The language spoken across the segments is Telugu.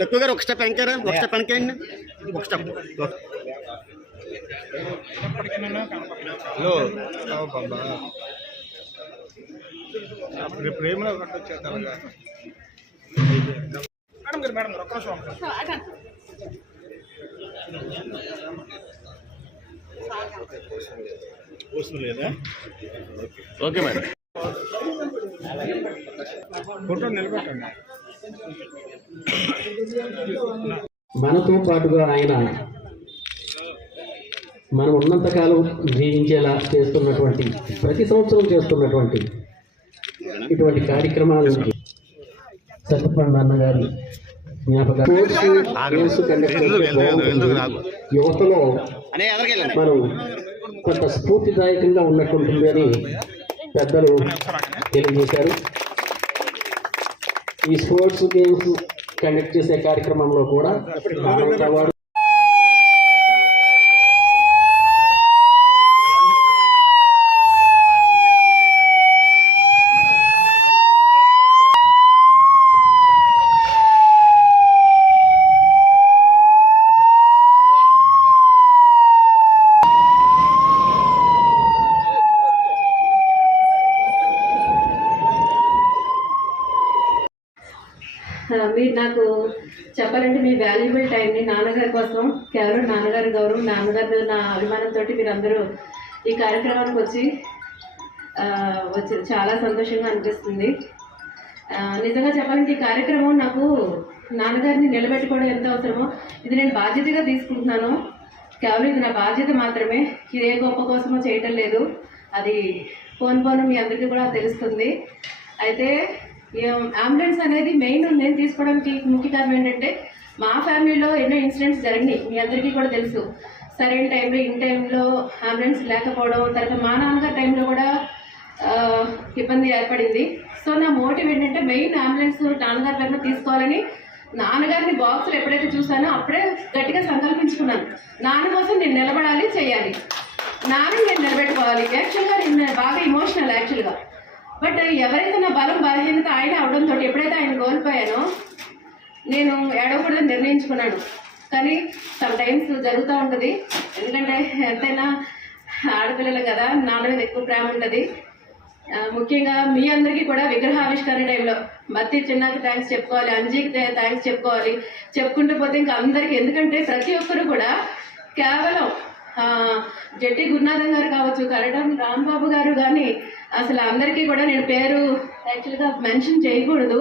తక్కువ గారు ఒక స్టెప్ వెనకారా, ఒక స్టెప్ వెనకండి, ఒక స్టెప్. ప్రేమలో కట్టొచ్చేస్తారు మేడం గారు ఒక్క నిమిషం లేదా? ఓకే మేడం, ఫోటో నిలబెట్టండి. మనతో పాటుగా ఆయన మనం ఉన్నంతకాలం జీవించేలా చేస్తున్నటువంటి, ప్రతి సంవత్సరం చేస్తున్నటువంటి ఇటువంటి కార్యక్రమాల నుంచి సత్యపండు అన్న గారి యువతలో మనం కొంత స్ఫూర్తిదాయకంగా ఉన్నట్టుంటుంది అని పెద్దలు తెలియజేశారు. ఈ స్పోర్ట్స్ గేమ్స్ కండక్ట్ చేసే కార్యక్రమంలో కూడా అవార్డు మీరు నాకు చెప్పాలంటే మీ వాల్యుబుల్ టైంని నాన్నగారి కోసం, కేవలం నాన్నగారి గౌరవం, నాన్నగారు నా అభిమానంతో మీరు అందరూ ఈ కార్యక్రమానికి వచ్చి చాలా సంతోషంగా అనిపిస్తుంది. నిజంగా చెప్పాలంటే ఈ కార్యక్రమం నాకు నాన్నగారిని నిలబెట్టుకోవడం ఎంత అవసరమో ఇది నేను బాధ్యతగా తీసుకుంటున్నాను. కేవలం ఇది నా బాధ్యత మాత్రమే, ఇది ఏ గొప్ప కోసమో చేయటం లేదు. అది పోను మీ అందరికీ కూడా తెలుస్తుంది. అయితే అంబులెన్స్ అనేది మెయిన్ నేను తీసుకోవడానికి ముఖ్య కారణం ఏంటంటే మా ఫ్యామిలీలో ఎన్నో ఇన్సిడెంట్స్ జరిగినాయి, మీ అందరికీ కూడా తెలుసు. సరైన టైంలో ఇన్ టైంలో అంబులెన్స్ లేకపోవడం, తర్వాత మా నాన్నగారి టైంలో కూడా ఇబ్బంది ఏర్పడింది. సో నా మోటివ్ ఏంటంటే మెయిన్ అంబులెన్స్ నాన్నగారి దగ్గర తీసుకోవాలని నాన్నగారిని బాక్సులు ఎప్పుడైతే చూసానో అప్పుడే గట్టిగా సంకల్పించుకున్నాను. నాన్న కోసం నేను నిలబడాలి, చేయాలి, నాన్నని నేను నిలబెట్టుకోవాలి. యాక్చువల్గా నేను బాగా ఇమోషనల్ యాక్చువల్గా. బట్ ఎవరైతే నా బలం బలహీనత ఆయన అవడంతో ఎప్పుడైతే ఆయన కోల్పోయానో నేను ఏడవకూడదని నిర్ణయించుకున్నాను. కానీ సమ్ టైమ్స్ జరుగుతూ ఉంటుంది, ఎందుకంటే ఎంతైనా ఆడపిల్లలు కదా, నాన్న మీద ఎక్కువ ప్రేమ ఉంటుంది. ముఖ్యంగా మీ అందరికీ కూడా విగ్రహావిష్కరణ టైంలో మత్తి చిన్నకి థ్యాంక్స్ చెప్పుకోవాలి, అంజీకి థ్యాంక్స్ చెప్పుకోవాలి, చెప్పుకుంటూ పోతే ఇంకా అందరికీ. ఎందుకంటే ప్రతి ఒక్కరు కూడా కేవలం జట్టి గురునాథం గారు కావచ్చు, కరటం రాంబాబు గారు కానీ అసలు అందరికీ కూడా నేను పేరు యాక్చువల్గా మెన్షన్ చేయకూడదు.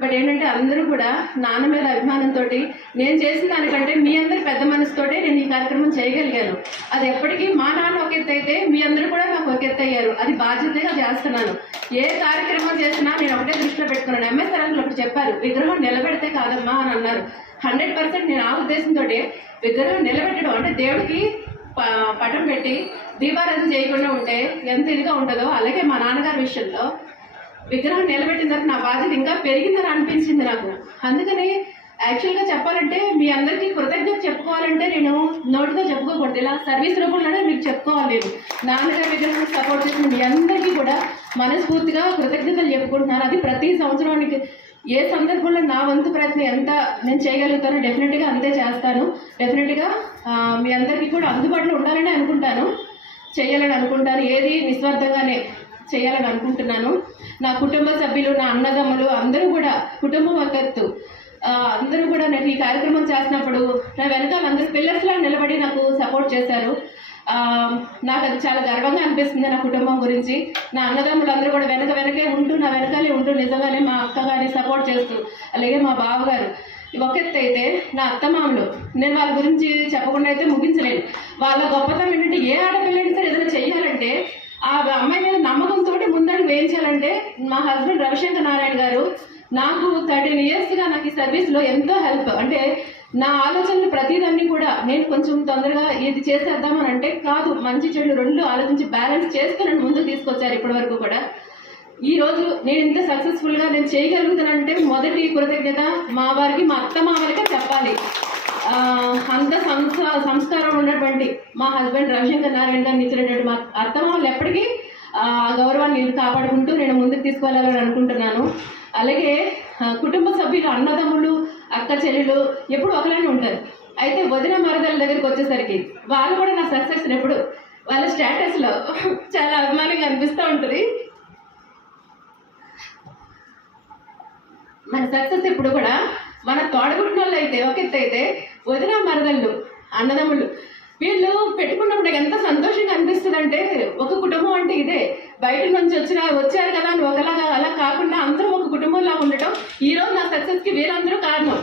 బట్ ఏంటంటే అందరూ కూడా నాన్న మీద అభిమానంతో నేను చేసిన దానికంటే మీ అందరి పెద్ద మనసుతోటే నేను ఈ కార్యక్రమం చేయగలిగాను. అది ఎప్పటికీ మా నాన్న ఒక ఎత్తు అయితే మీ అందరూ కూడా నాకు ఒక ఎత్తు అయ్యారు. అది బాధ్యతగా చేస్తున్నాను. ఏ కార్యక్రమం చేసినా నేను ఒకటే దృష్టిలో పెట్టుకున్నాను. ఎంఎస్ తరంలో ఒకటి చెప్పారు, విగ్రహం నిలబెడితే కాదమ్మా అని అన్నారు. 100% నేను ఆ ఉద్దేశంతో విగ్రహం నిలబెట్టడం అంటే దేవుడికి పటం పెట్టి దీపారాధన చేయకుండా ఉంటే ఎంత ఇదిగా ఉంటుందో, అలాగే మా నాన్నగారి విషయంలో విగ్రహం నిలబెట్టిన తర్వాత నా బాధ్యత ఇంకా పెరిగిందని అనిపించింది నాకు. అందుకని యాక్చువల్గా చెప్పాలంటే మీ అందరికీ కృతజ్ఞత చెప్పుకోవాలంటే నేను నోటితో చెప్పుకోకూడదు, ఇలా సర్వీస్ రూపంలోనే మీకు చెప్పుకోవాలి. నేను నాన్నగారి విగ్రహం సపోర్ట్ చేసిన మీ అందరికీ కూడా మనస్ఫూర్తిగా కృతజ్ఞతలు చెప్పుకుంటున్నాను. అది ప్రతి సంవత్సరానికి ఏ సందర్భంలో నా వంతు ప్రయత్నం ఎంత నేను చేయగలుగుతానో డెఫినెట్గా అంతే చేస్తాను. డెఫినెట్గా మీ అందరికీ కూడా అందుబాటులో ఉండాలని అనుకుంటాను, చేయాలని అనుకుంటాను. ఏది నిస్వార్థంగానే చేయాలని అనుకుంటున్నాను. నా కుటుంబ సభ్యులు, నా అన్నదమ్ములు అందరూ కూడా, కుటుంబం ఒక ఎత్తు, అందరూ కూడా నాకు ఈ కార్యక్రమం చేసినప్పుడు నా వెనకాల అందరూ పిల్లర్స్లా నిలబడి నాకు సపోర్ట్ చేశారు. నాకు అది చాలా గర్వంగా అనిపిస్తుంది నా కుటుంబం గురించి. నా అన్నదమ్ములు అందరూ కూడా వెనకే ఉంటూ, నా వెనకాలే ఉంటూ నిజంగానే మా అక్క గారిని సపోర్ట్ చేస్తూ, అలాగే మా బావగారు. ఒక ఎత్తు అయితే నా అత్తమామలు, నేను వాళ్ళ గురించి చెప్పకుండా అయితే ముగించలేను. వాళ్ళ గొప్పతనం ఏంటంటే ఏ ఆడపిల్లని సరే ఏదైనా చెయ్యాలంటే ఆ అమ్మాయి మీద నమ్మకంతో ముందడుగు వేయించాలంటే మా హస్బెండ్ రవిశంకర్ నారాయణ గారు నాకు 13 yearsగా నాకు ఈ సర్వీస్లో ఎంతో హెల్ప్. అంటే నా ఆలోచనలు ప్రతిదాన్ని కూడా నేను కొంచెం తొందరగా ఇది చేసేద్దామని అంటే కాదు, మంచి చెడు రెండు ఆలోచించి బ్యాలెన్స్ చేస్తూ నన్ను ముందుకు తీసుకొచ్చారు ఇప్పటి వరకు కూడా. ఈరోజు నేను ఇంత సక్సెస్ఫుల్గా నేను చేయగలుగుతానంటే మొదటి కృతజ్ఞత మా వారికి, మా అత్త మామలకే చెప్పాలి. అంత సంస్కారం ఉన్నటువంటి మా హస్బెండ్ రవిశంకర్ నారాయణ గారిని ఇచ్చినటువంటి మా అత్తమామలు ఎప్పటికీ గౌరవాన్ని కాపాడుకుంటూ నేను ముందుకు తీసుకెళ్ళాలని అనుకుంటున్నాను. అలాగే కుటుంబ సభ్యులు, అన్నదమ్ములు, అక్క చెల్లెలు ఎప్పుడు ఒకలానే ఉంటారు. అయితే వదిన మరదల దగ్గరికి వచ్చేసరికి వాళ్ళు కూడా నా సక్సెస్ ఎప్పుడు వాళ్ళ స్టేటస్లో చాలా అభిమానంగా అనిపిస్తూ ఉంటుంది. మన సక్సెస్ ఎప్పుడు కూడా మన తోడబుట్టిన వాళ్ళు అయితే ఒక ఎత్తు అయితే వదిన మరదళ్ళు అన్నదమ్ముళ్ళు వీళ్ళు పెట్టుకున్నప్పుడు నాకు ఎంత సంతోషంగా అనిపిస్తుంది అంటే ఒక కుటుంబం అంటే ఇదే. బయట నుంచి వచ్చారు కదా అని ఒకలాగా అలా కాకుండా అందరూ ఒక కుటుంబంలా ఉండటం ఈరోజు నా సక్సెస్కి వీరందరూ కారణం.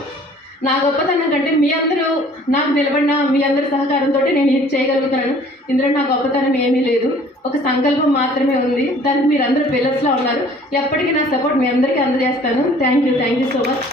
నా గొప్పతనం కంటే మీ అందరూ నాకు నిలబడిన మీ అందరి సహకారంతో నేను ఇది చేయగలుగుతాను. ఇందులో నా గొప్పతనం ఏమీ లేదు, ఒక సంకల్పం మాత్రమే ఉంది. దానికి మీరు అందరూ పిల్లర్స్లో ఉన్నారు. ఎప్పటికీ నా సపోర్ట్ మీ అందరికీ అందజేస్తాను. Thank you so much.